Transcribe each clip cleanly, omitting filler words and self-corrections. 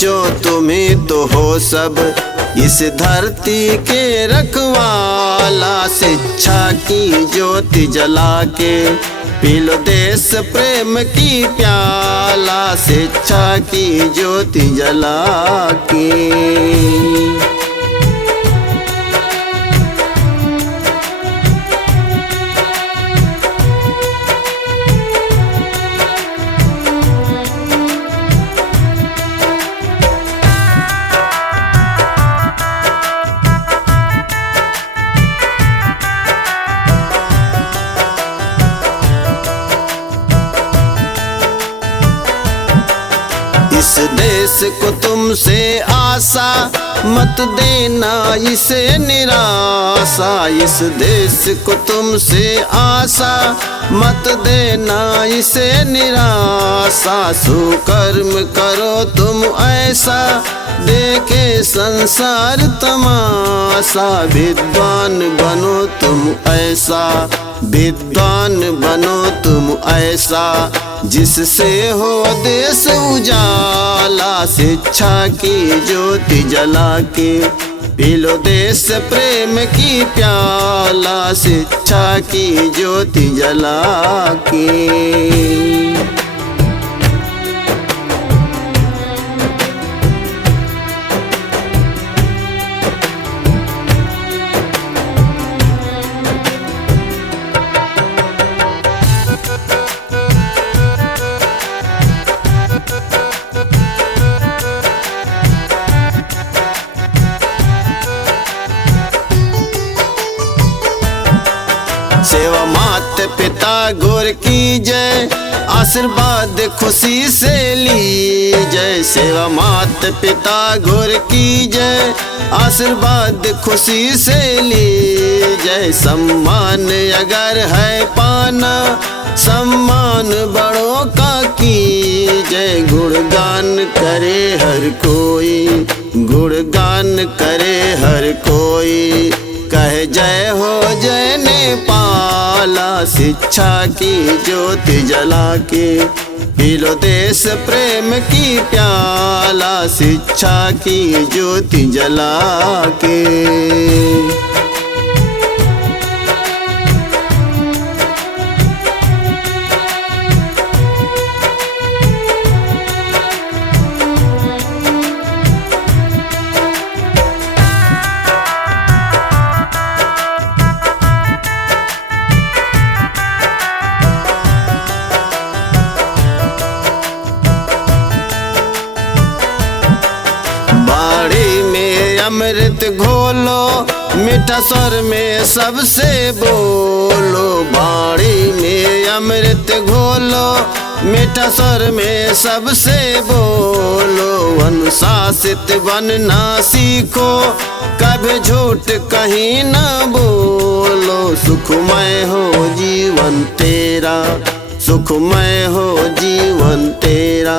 बच्चों तुम्हें तो हो सब इस धरती के रखवाला। शिक्षा की ज्योति जला के पी लो देश प्रेम की प्याला। शिक्षा की ज्योति जला के। इस देश को तुमसे आशा मत देना इसे निराशा। इस देश को तुमसे आशा मत देना इसे निराशा। सुकर्म करो तुम ऐसा देखे संसार तमाशा। विद्वान बनो तुम ऐसा, विद्वान बनो तुम ऐसा जिससे हो देश उजाला। शिक्षा की ज्योति जला के पी लो देश प्रेम की प्याला। शिक्षा की ज्योति जला के। सेवा माता पिता गुरु की जय, आशीर्वाद खुशी से ली जय। सेवा माता पिता गुरु की जय, आशीर्वाद खुशी से ली जय। सम्मान अगर है पाना, सम्मान बड़ों का की जय। गुणगान करे हर कोई, गुणगान करे हर कोई, कहे जय हो जय नेपाला। शिक्षा की ज्योति जला के पी लो देश प्रेम की प्याला। शिक्षा की ज्योति जला के। अमृत घोलो मीठा स्वर में सबसे बोलो। बाड़ी में अमृत घोलो मीठा स्वर में सबसे बोलो। अनुशासित बनना सीखो, कभी झूठ कहीं न बोलो। सुखमय हो जीवन तेरा, सुखमय हो जीवन तेरा।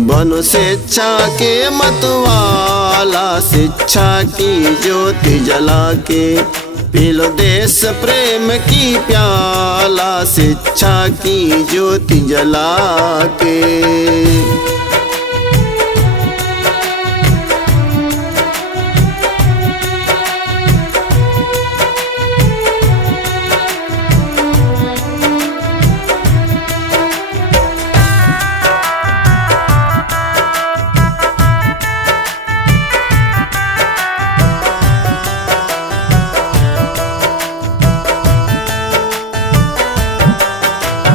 बनो शिक्षा के मतवाला। शिक्षा की ज्योति जला के पी लो देश प्रेम की प्याला। शिक्षा की ज्योति जला के।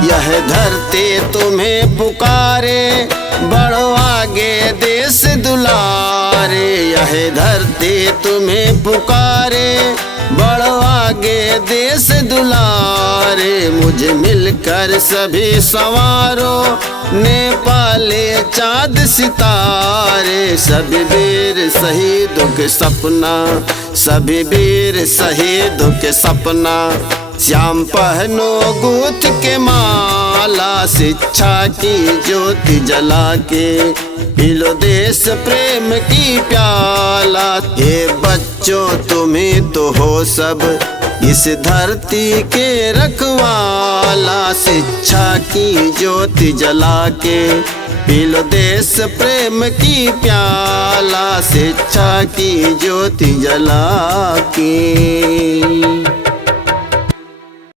यह धरती तुम्हें पुकारे, बढ़ो आगे देश दुलारे। यह धरती तुम्हें पुकारे, बढ़ो आगे देश दुलारे। मुझे मिलकर सभी संवारो, नेपाले चाँद सितारे। सभी वीर शहीदों के सपना, सभी वीर शहीदों के सपना। श्याम पहनो गूथ के माला। शिक्षा की ज्योति जला के पी लो देश प्रेम की प्याला। ये बच्चों तुम्हें तो हो सब इस धरती के रखवाला। शिक्षा की ज्योति जला के पी लो देश प्रेम की प्याला, शिक्षा की ज्योति जला के।